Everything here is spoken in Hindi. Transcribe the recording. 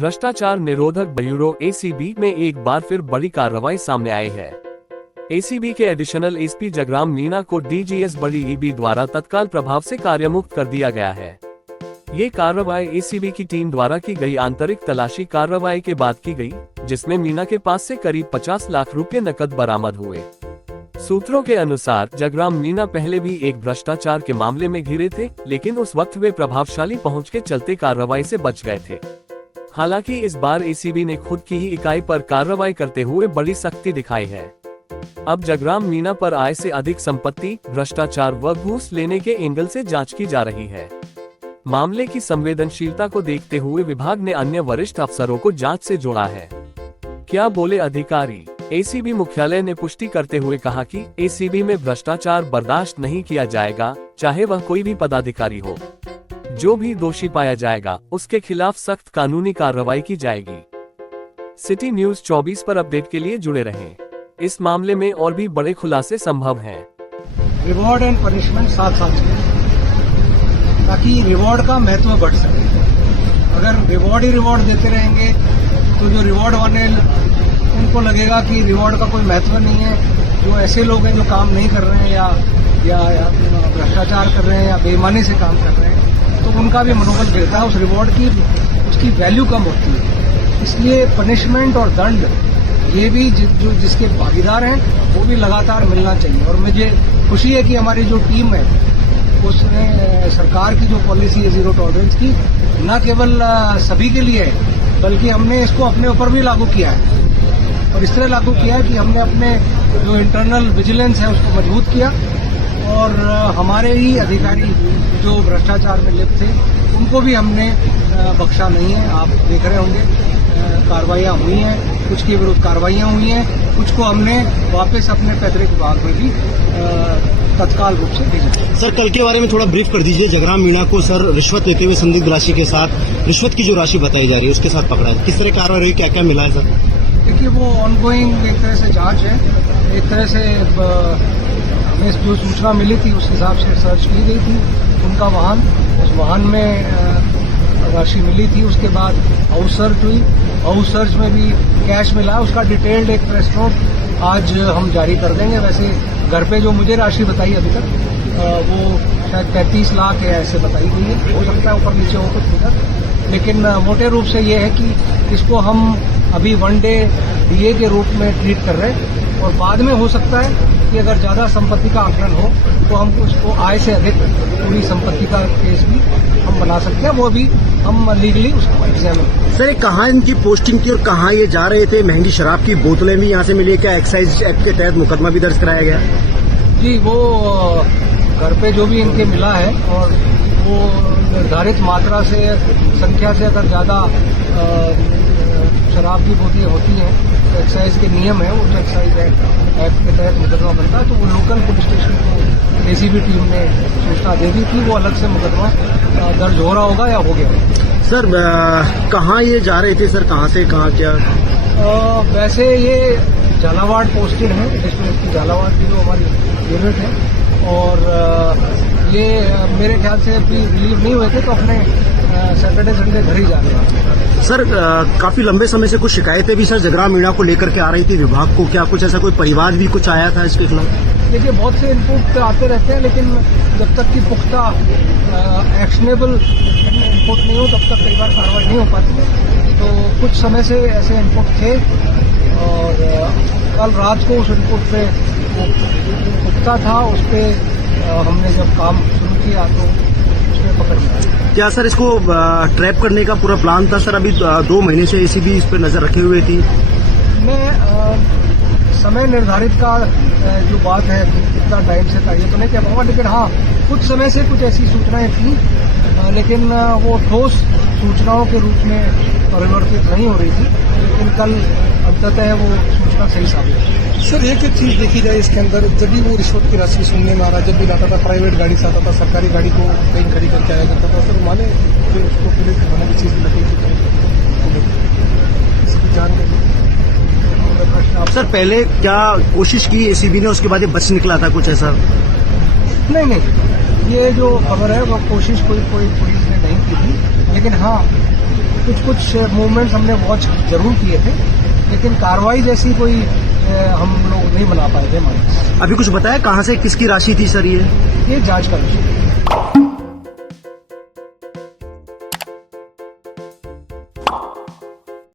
भ्रष्टाचार निरोधक ब्यूरो एसीबी में एक बार फिर बड़ी कार्रवाई सामने आई है। एसीबी के एडिशनल एसपी जगराम मीणा को डीजीएस बड़ी ईबी द्वारा तत्काल प्रभाव से कार्यमुक्त कर दिया गया है। ये कार्रवाई एसीबी की टीम द्वारा की गई आंतरिक तलाशी कार्रवाई के बाद की गई, जिसमें मीणा के पास से करीब 50 लाख रुपए नकद बरामद हुए। सूत्रों के अनुसार जगराम मीणा पहले भी एक भ्रष्टाचार के मामले में घिरे थे, लेकिन उस वक्त वे प्रभावशाली पहुंच के चलते कार्रवाई से बच गए थे। हालांकि इस बार एसीबी ने खुद की ही इकाई पर कार्रवाई करते हुए बड़ी सख्ती दिखाई है। अब जगराम मीणा पर आय से अधिक संपत्ति, भ्रष्टाचार व घूस लेने के एंगल से जांच की जा रही है। मामले की संवेदनशीलता को देखते हुए विभाग ने अन्य वरिष्ठ अफसरों को जांच से जोड़ा है। क्या बोले अधिकारी? एसीबी मुख्यालय ने पुष्टि करते हुए कहा कि एसीबी में भ्रष्टाचार बर्दाश्त नहीं किया जाएगा, चाहे वह कोई भी पदाधिकारी हो। जो भी दोषी पाया जाएगा उसके खिलाफ सख्त कानूनी कार्रवाई की जाएगी। सिटी न्यूज 24 पर अपडेट के लिए जुड़े रहें। इस मामले में और भी बड़े खुलासे संभव हैं। रिवॉर्ड एंड पनिशमेंट साथ साथ चले, ताकि रिवॉर्ड का महत्व बढ़ सके। अगर रिवॉर्ड ही रिवॉर्ड देते रहेंगे तो जो रिवॉर्ड वाले उनको लगेगा कि रिवॉर्ड का कोई महत्व नहीं है। जो ऐसे लोग हैं जो काम नहीं कर रहे हैं या भ्रष्टाचार कर रहे हैं या बेईमानी से काम कर रहे हैं, तो उनका भी मनोबल गिरता है। उस रिवॉर्ड की उसकी वैल्यू कम होती है। इसलिए पनिशमेंट और दंड ये भी जो जिसके भागीदार हैं वो भी लगातार मिलना चाहिए। और मुझे खुशी है कि हमारी जो टीम है उसने सरकार की जो पॉलिसी है जीरो टॉलरेंस की, न केवल सभी के लिए है बल्कि हमने इसको अपने ऊपर भी लागू किया है। और इस तरह लागू किया है कि हमने अपने जो इंटरनल विजिलेंस है उसको मजबूत किया और हमारे ही अधिकारी जो भ्रष्टाचार में लिप्त थे उनको भी हमने बख्शा नहीं है। आप देख रहे होंगे कार्रवाइयां हुई हैं, कुछ के विरुद्ध कार्रवाइयां हुई हैं, कुछ को हमने वापस अपने पैतृक विभाग में भी तत्काल रूप से भेजा। सर, कल के बारे में थोड़ा ब्रीफ कर दीजिए। जगराम मीणा को सर रिश्वत लेते हुए संदिग्ध राशि के साथ, रिश्वत की जो राशि बताई जा रही है उसके साथ पकड़ा है। किस तरह कार्रवाई हुई, क्या क्या मिला है सर? देखिए, वो ऑनगोइंग एक तरह से जांच है। एक तरह से हमें जो सूचना मिली थी उस हिसाब से सर्च की गई थी उनका वाहन, उस वाहन में राशि मिली थी। उसके बाद हाउस सर्च हुई, हाउस सर्च में भी कैश मिला। उसका डिटेल्ड एक प्रेस नोट आज हम जारी कर देंगे। वैसे घर पे जो मुझे राशि बताई अभी तक वो शायद 33 लाख है ऐसे बताई गई है। हो सकता है ऊपर नीचे हो कुछ फिगर, लेकिन मोटे रूप से ये है कि इसको हम अभी वन डे डीए के रूप में ट्रीट कर रहे हैं और बाद में हो सकता है कि अगर ज्यादा संपत्ति का आकलन हो तो हम उसको आय से अधिक पूरी संपत्ति का केस भी हम बना सकते हैं। वो भी हम लीगली उसको एग्जामिन। सर, कहाँ इनकी पोस्टिंग थी और कहाँ ये जा रहे थे? महंगी शराब की बोतलें भी यहाँ से मिली, क्या एक्साइज एक्ट के तहत मुकदमा भी दर्ज कराया गया? जी, वो घर पे जो भी इनके मिला है और वो निर्धारित मात्रा से संख्या से अगर ज्यादा शराब की बोतलें होती हैं तो एक्साइज के नियम है, उस एक्साइज एक्ट के तहत मुकदमा बनता है। तो वो लोकल पुलिस स्टेशन को एसीबी टीम ने सूचना दे दी थी। वो अलग से मुकदमा दर्ज हो रहा होगा या हो गया। सर, कहाँ ये जा रहे थे सर? कहाँ से कहाँ क्या? वैसे ये झालावाड़ पोस्टेड है, डिस्ट्रिक्ट की झालावाड़ की जो हमारी यूनिट है। और ये मेरे ख्याल से अभी रिलीव नहीं हुए थे तो अपने सैटरडे संडे घर ही जा रहे हैं। सर, काफी लंबे समय से कुछ शिकायतें भी सर जगराम मीणा को लेकर के आ रही थी विभाग को। क्या कुछ ऐसा कोई परिवार भी कुछ आया था इसके खिलाफ? देखिए, बहुत से इनपुट आते रहते हैं, लेकिन जब तक कि पुख्ता एक्शनेबल इनपुट नहीं हो तब तक कई बार कार्रवाई नहीं हो पाती। तो कुछ समय से ऐसे इनपुट थे और कल रात को उस इनपुट पे पुख्ता था, उस पर हमने जब काम शुरू किया तो उसमें पकड़ लिया। क्या सर इसको ट्रैप करने का पूरा प्लान था सर? अभी 2 महीने से एसीबी इस पर नजर रखे हुए थी। मैं समय निर्धारित का जो बात है कितना टाइम से था ये तो नहीं कह पाऊंगा, लेकिन हाँ कुछ समय से कुछ ऐसी सूचनाएं थी, लेकिन वो ठोस सूचनाओं के रूप में परिवर्तित नहीं हो रही थी। लेकिन कल अंततः वो सूचना सही साबित हुई। सर, एक चीज देखी जाए इसके अंदर, जब भी वो रिश्वत की राशि सुनने में आ रहा, जब भी लाता था प्राइवेट गाड़ी से आता था, सरकारी गाड़ी को कहीं खड़ी करके आया करता था। सर, माने कि उसको पुलिस होने की चीज लगी इसकी जानकारी। सर, पहले क्या कोशिश की एसीबी ने, उसके बाद ये बच निकला था कुछ ऐसा? नहीं, ये जो खबर है वो कोशिश कोई पुलिस ने नहीं की थी, लेकिन हाँ कुछ मूवमेंट्स हमने वॉच जरूर किए थे, लेकिन कार्रवाई जैसी कोई हम लोग नहीं बना पाए थे हमारे। अभी कुछ बताया कहाँ से किसकी राशि थी सर ये? ये जांच का विषय है।